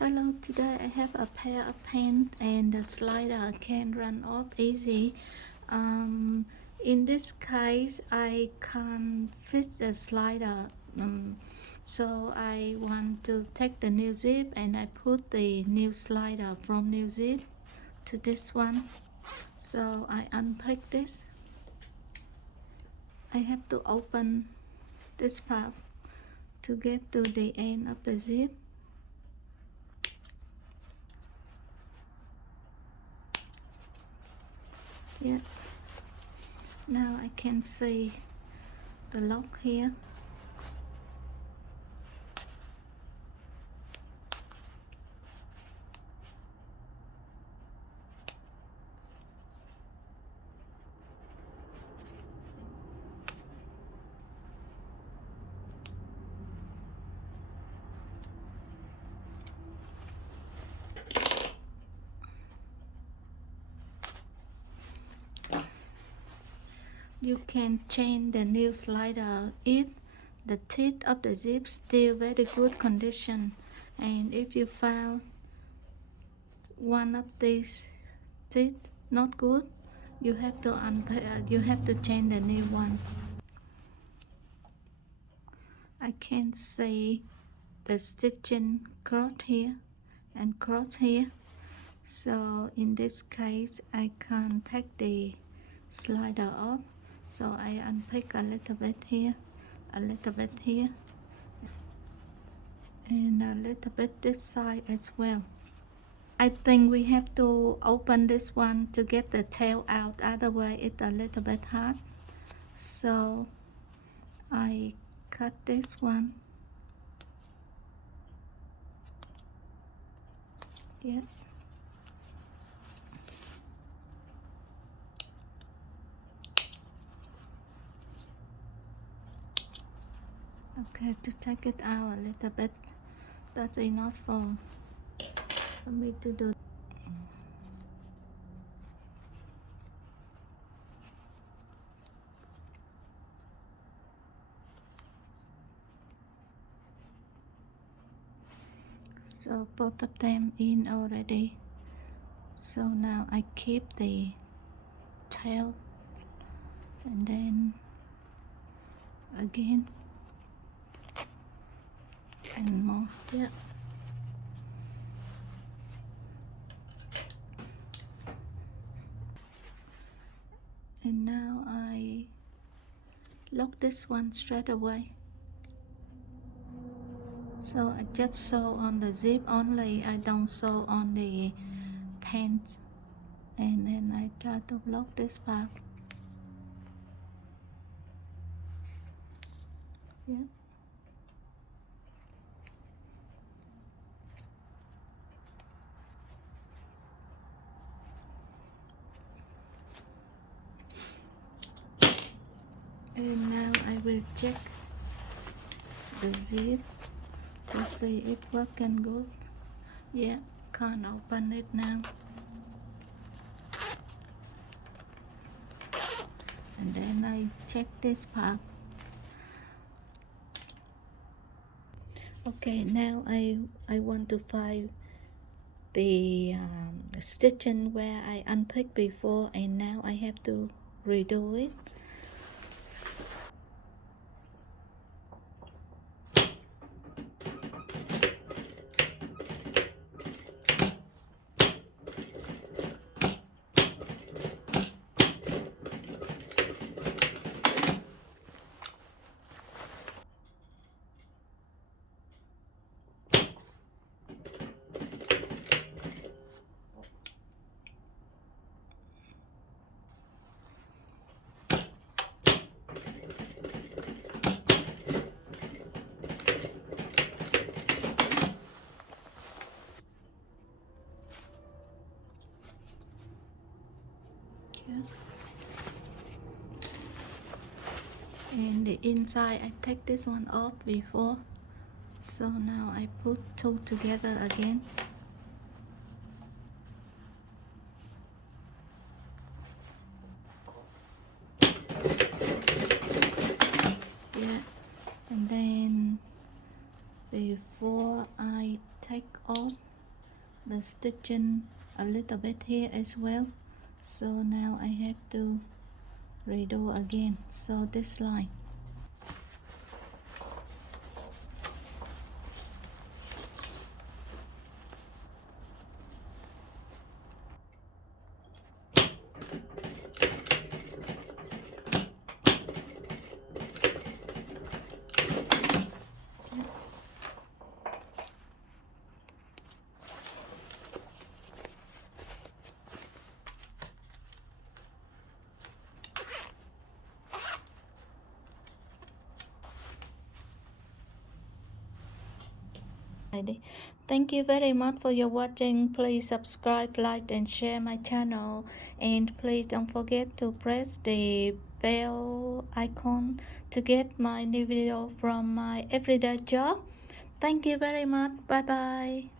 Hello, today I have a pair of pants and the slider can run off easy. In this case, I can't fit the slider, so I want to take the new zip and I put the new slider from new zip to this one. So I unpack this. I have to open this part to get to the end of the zip. Yeah, now I can see the lock here. You can change the new slider if the teeth of the zip still very good condition, and if you found one of these teeth not good, you have to change the new one. I can see the stitching cross here and cross here, so in this case I can take the slider off. So I unpick a little bit here, a little bit here, and a little bit this side as well. I think we have to open this one to get the tail out, otherwise it's a little bit hard. So I cut this one. Yeah. Okay, to take it out a little bit. That's enough for me to do. So both of them in already. So now I keep the tail and then again and more. Yeah. And now I lock this one straight away. So I just sew on the zip only, I don't sew on the pants, and then I try to lock this part. Yeah. And now I will check the zip to see if working good. Yeah, can't open it now. And then I check this part. Okay, now I want to find the stitching where I unpicked before, and now I have to redo it. And the inside I take this one off before, so now I put two together again. Yeah, and then before I take off the stitching a little bit here as well, so now I have to redo again. So this line, thank you very much for your watching. Please subscribe, like and share my channel, and please don't forget to press the bell icon to get my new video from my everyday job. Thank you very much. Bye bye.